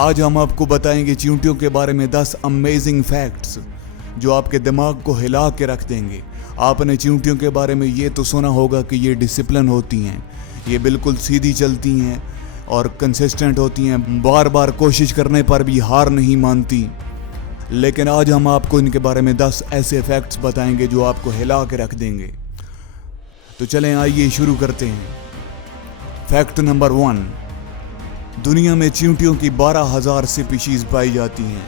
आज हम आपको बताएंगे चींटियों के बारे में 10 अमेजिंग फैक्ट्स जो आपके दिमाग को हिला के रख देंगे। आपने चींटियों के बारे में ये तो सुना होगा कि ये डिसिप्लिन होती हैं, ये बिल्कुल सीधी चलती हैं और कंसिस्टेंट होती हैं, बार बार कोशिश करने पर भी हार नहीं मानती। लेकिन आज हम आपको इनके बारे में 10 ऐसे फैक्ट्स बताएंगे जो आपको हिला के रख देंगे। तो चलें आइए शुरू करते हैं। फैक्ट नंबर 1, दुनिया में चींटियों की 12,000 स्पीशीज पाई जाती हैं।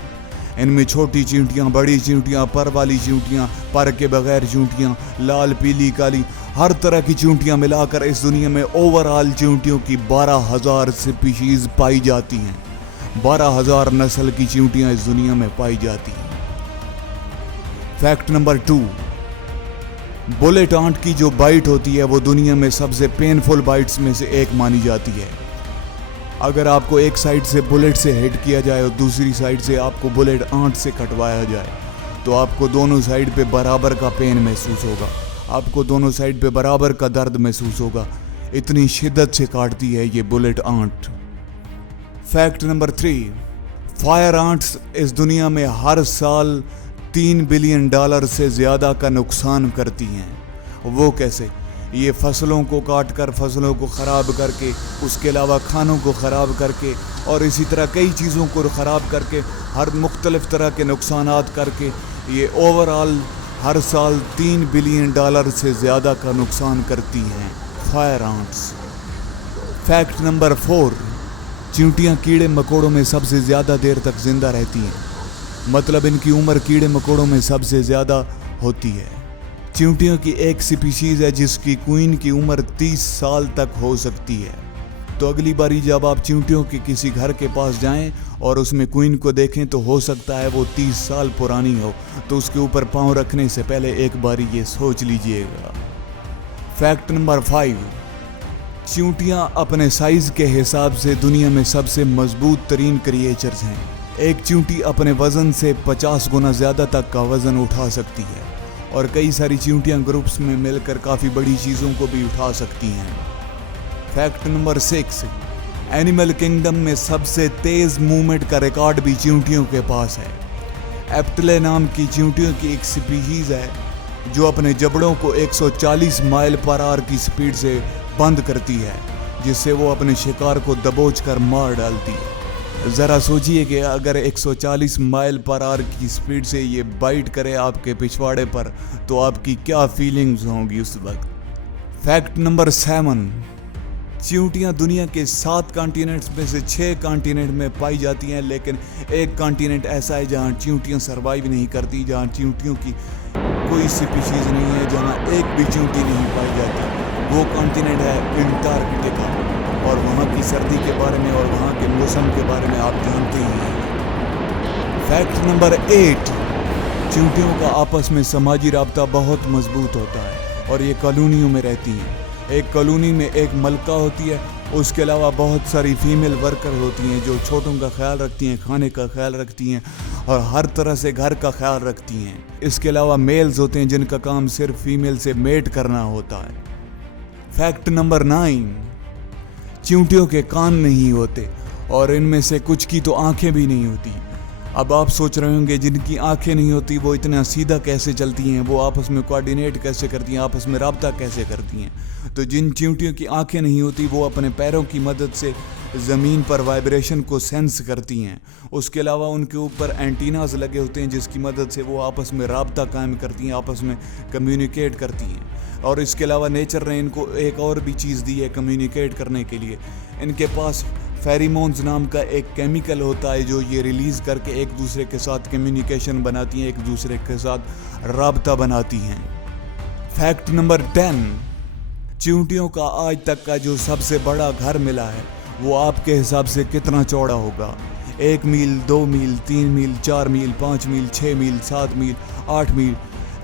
इनमें छोटी चींटियां, बड़ी चींटियां, पर वाली चींटियां, पर के बगैर चींटियां, लाल, पीली, काली, हर तरह की चींटियां मिलाकर इस दुनिया में ओवरऑल चींटियों की 12,000 स्पीशीज पाई जाती हैं। 12,000 नस्ल की चींटियां इस दुनिया में पाई जाती हैं। फैक्ट नंबर 2, बुलेट आंट की जो बाइट होती है वो दुनिया में सबसे पेनफुल बाइट्स में से एक मानी जाती है। अगर आपको एक साइड से बुलेट से हिट किया जाए और दूसरी साइड से आपको बुलेट आंट से कटवाया जाए तो आपको दोनों साइड पे बराबर का पेन महसूस होगा, आपको दोनों साइड पे बराबर का दर्द महसूस होगा। इतनी शिद्दत से काटती है ये bullet ant. Fact number 3, fire ants इस दुनिया में हर साल $3 बिलियन से ज़्यादा का नुकसान करती हैं। वो कैसे? ये फसलों को काट कर, फसलों को ख़राब करके, उसके अलावा खानों को ख़राब करके और इसी तरह कई चीज़ों को ख़राब करके, हर मुख्तलिफ़ तरह के नुकसानात करके ये ओवरऑल हर साल $3 बिलियन से ज़्यादा का नुकसान करती हैं फायर आंट्स। फैक्ट नंबर 4, चींटियाँ कीड़े मकोड़ों में सबसे ज़्यादा देर तक ज़िंदा रहती हैं, मतलब इनकी उम्र कीड़े मकोड़ों में सबसे ज़्यादा होती है। चींटियों की एक स्पीशीज़ है जिसकी क्वीन की उम्र 30 साल तक हो सकती है। तो अगली बारी जब आप चींटियों के किसी घर के पास जाएं और उसमें क्वीन को देखें तो हो सकता है वो 30 साल पुरानी हो, तो उसके ऊपर पाँव रखने से पहले एक बारी ये सोच लीजिएगा। फैक्ट नंबर 5, चींटियाँ अपने साइज़ के हिसाब से दुनिया में सबसे मजबूत तरीन क्रिएचर्स हैं। एक चींटी अपने वज़न से 50 गुना ज़्यादा तक का वज़न उठा सकती है और कई सारी चींटियां ग्रुप्स में मिलकर काफ़ी बड़ी चीज़ों को भी उठा सकती हैं। फैक्ट नंबर 6, एनिमल किंगडम में सबसे तेज़ मूवमेंट का रिकॉर्ड भी चींटियों के पास है। एप्टले नाम की चींटियों की एक स्पीशीज़ है जो अपने जबड़ों को 140 माइल पर आवर की स्पीड से बंद करती है, जिससे वो अपने शिकार को दबोच कर मार डालती है। ज़रा सोचिए कि अगर 140 माइल पर आवर की स्पीड से ये बाइट करे आपके पिछवाड़े पर तो आपकी क्या फीलिंग्स होंगी उस वक्त। फैक्ट नंबर 7, चींटियाँ दुनिया के 7 कॉन्टिनेंट्स में से 6 कॉन्टिनेंट में पाई जाती हैं, लेकिन एक कॉन्टिनेंट ऐसा है जहाँ चींटियाँ सर्वाइव नहीं करती, जहाँ चींटियों की कोई स्पीशीज़ नहीं है, जहाँ एक भी चींटी नहीं पाई जाती। वो कॉन्टिनेंट है अंटार्कटिका और वहाँ की सर्दी के बारे में और वहाँ के मौसम के बारे में आप जानते ही हैं। फैक्ट नंबर 8, चींटियों का आपस में समाजी राब्ता बहुत मजबूत होता है और ये कॉलोनियों में रहती हैं। एक कॉलोनी में एक मलका होती है, उसके अलावा बहुत सारी फीमेल वर्कर होती हैं जो छोटों का ख्याल रखती हैं, खाने का ख्याल रखती हैं और हर तरह से घर का ख्याल रखती हैं। इसके अलावा मेल्स होते हैं जिनका काम सिर्फ फीमेल से मेट करना होता है। फैक्ट नंबर 9, चींटियों के कान नहीं होते और इनमें से कुछ की तो आंखें भी नहीं होती। अब आप सोच रहे होंगे जिनकी आंखें नहीं होती वो इतना सीधा कैसे चलती हैं, वो आपस में कोऑर्डिनेट कैसे करती हैं, आपस में राब्ता कैसे करती हैं। तो जिन चींटियों की आंखें नहीं होती वो अपने पैरों की मदद से ज़मीन पर वाइब्रेशन को सेंस करती हैं। उसके अलावा उनके ऊपर एंटीनास लगे होते हैं जिसकी मदद से वो आपस में राब्ता कायम करती हैं, आपस में कम्युनिकेट करती हैं। और इसके अलावा नेचर ने इनको एक और भी चीज़ दी है कम्युनिकेट करने के लिए। इनके पास फेरोमोन्स नाम का एक केमिकल होता है जो ये रिलीज़ करके एक दूसरे के साथ कम्युनिकेशन बनाती हैं, एक दूसरे के साथ राब्ता बनाती हैं। फैक्ट नंबर 10, चींटियों का आज तक का जो सबसे बड़ा घर मिला है वो आपके हिसाब से कितना चौड़ा होगा? 1 मील, 2 मील, 3 मील, 4 मील, 5 मील, 6 मील, 7 मील, 8 मील।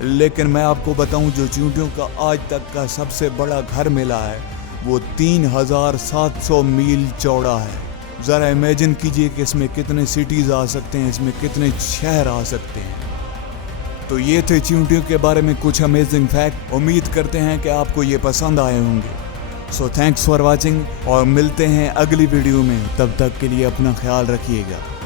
लेकिन मैं आपको बताऊं जो चींटियों का आज तक का सबसे बड़ा घर मिला है वो 3,700 मील चौड़ा है। ज़रा इमेजिन कीजिए कि इसमें कितने सिटीज़ आ सकते हैं, इसमें कितने शहर आ सकते हैं। तो ये थे चींटियों के बारे में कुछ अमेजिंग फैक्ट। उम्मीद करते हैं कि आपको ये पसंद आए होंगे। सो थैंक्स फॉर वॉचिंग और मिलते हैं अगली वीडियो में। तब तक के लिए अपना ख्याल रखिएगा।